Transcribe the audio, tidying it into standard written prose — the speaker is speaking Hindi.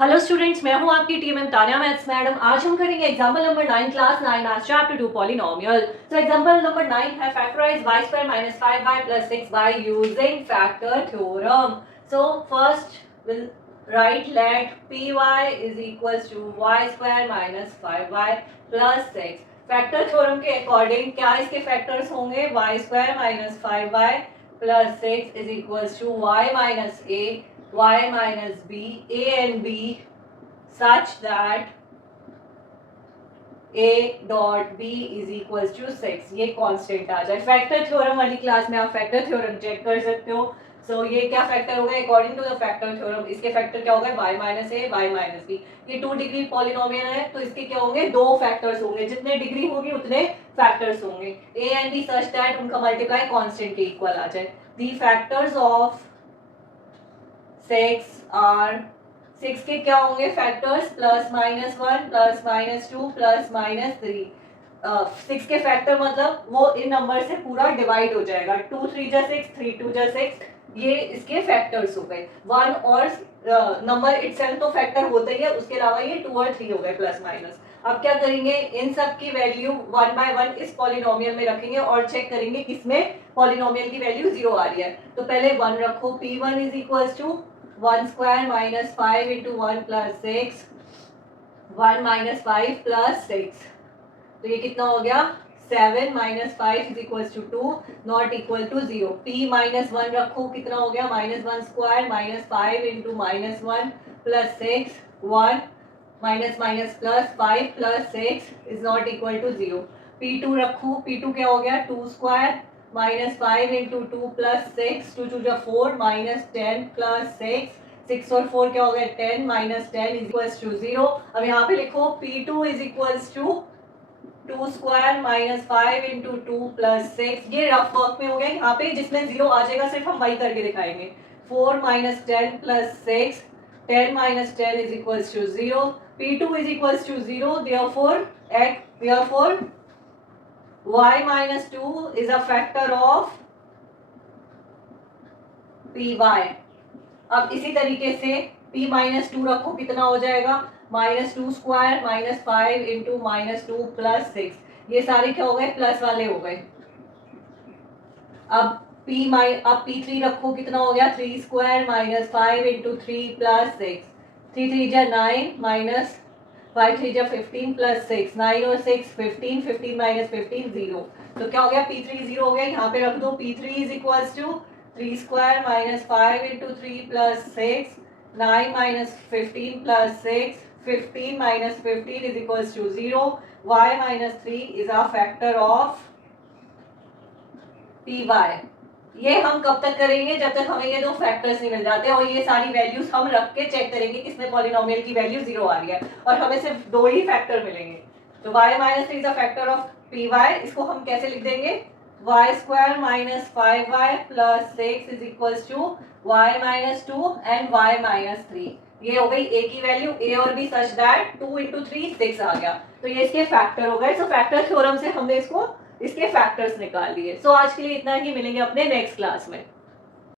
हेलो स्टूडेंट्स, मैं हूं आपकी टीम तानिया मैथ्स मैडम। आज हम करेंगे example number 9 class 9 maths chapter 2 polynomial. So example number 9 है factorise y square minus 5y plus 6y using factor theorem. So first will write let py is equals to y square minus 5y plus 6। Factor theorem के अकॉर्डिंग क्या इसके फैक्टर्स होंगे? y square minus 5y plus 6 is equals to y minus a, y minus b, a and b such that a dot b is equals to 6। ये कांस्टेंट आ जाए। फैक्टर थ्योरम वाली क्लास में आप फैक्टर थ्योरम चेक कर सकते हो। सो ये क्या फैक्टर होगा? According to the factor theorem इसके फैक्टर क्या होगा? y minus a, y minus b. ये 2 डिग्री पॉलिनोमियल है तो इसके क्या होंगे? 2 फैक्टर्स होंगे। जितने डिग्री होगी उतने फैक्टर्स होंगे। a and b such that उनका मल्टीप्लाई कांस्टेंट के इक्वल आ जाए। द फैक्टर्स ऑफ 6 आर 6 के क्या होंगे factors? Plus minus 1 plus minus 2 plus minus 3। 6 के फैक्टर मतलब वो इन नंबर से पूरा डिवाइड हो जाएगा। 2 3 जा 6, 3 2 जा 6, ये इसके फैक्टर्स हो गए। 1 और नंबर इटसेल्फ तो फैक्टर होता ही है, उसके अलावा ये 2 और 3 हो गए प्लस माइनस। अब क्या करेंगे? इन सब की वैल्यू 1 बाय 1 इस पॉलिनोमियल में रखेंगे और चेक करेंगे किसमें पॉलिनोमियल की वैल्यू 0 आ रही है। तो पहले 1 रखो, p1 is equals to 1 square minus 5 into 1 plus 6, 1 minus 5 plus 6, तो ये कितना हो गया? 7 minus 5 is equal to 2 not equal to 0। p minus 1 रखो, कितना हो गया? Minus 1 square minus 5 into minus 1 plus 6, 1 minus minus plus 5 plus 6 is not equal to 0। p2 रखो, p2 क्या हो गया? 2 square minus 5 into 2 plus 6, 2 2 4 minus 10 plus 6, 6 और 4 क्या हो गया? 10 माइनस 10 इज इक्वल्स टू 0। अब यहाँ पे लिखो p2 is equals to 2 square minus 5 into 2 plus 6। ये रफ वर्क में हो गया। यहाँ पे जिसमें 0 आ जाएगा सिर्फ हम वही करके दिखाएंगे। 4 minus 10 plus 6, 10 minus 10 is equals to 0। p2 is equals to 0, therefore y minus 2 is a factor of py। अब इसी तरीके से p माइनस 2 रखो, कितना हो जाएगा? Minus 2 square minus 5 into minus 2 plus 6, ये सारे क्या हो गए? प्लस वाले हो गए। अब p3 रखो, कितना हो गया? 3 स्क्वायर माइनस 5 इंटू 3 प्लस 6, 3 3 जा 9 माइनस 5 3 जा 15 प्लस 6, 9 और 6 15, 15 माइनस 15 0। तो क्या हो गया? p3 0 हो गया। यहाँ पे रख दो p3 is equals to 3 square minus 5 into 3 plus 6, 9 minus 15 plus 6, 15 minus 15 is equals to 0। y minus 3 is a factor of p y. ये हम कब तक करेंगे? जब तक हमें ये दो फैक्टर्स नहीं मिल जाते और ये सारी वैल्यूज हम रख के चेक करेंगे किसमें पॉलिनोमियल की वैल्यू 0 आ रही है और हमें सिर्फ 2 ही फैक्टर मिलेंगे। तो y minus 3 is a factor of p y. इसको हम कैसे लिख देंगे? y square minus 5y plus 6 is equals to y minus 2 and y minus 3। ये हो गई a की वैल्यू, a और b सच दैट 2 इंटू 3 6 आ गया। तो ये इसके फैक्टर हो गए। सो फैक्टर थ्योरम से हमने इसके फैक्टर्स निकाल लिए। सो आज के लिए इतना ही, मिलेंगे अपने नेक्स्ट क्लास में।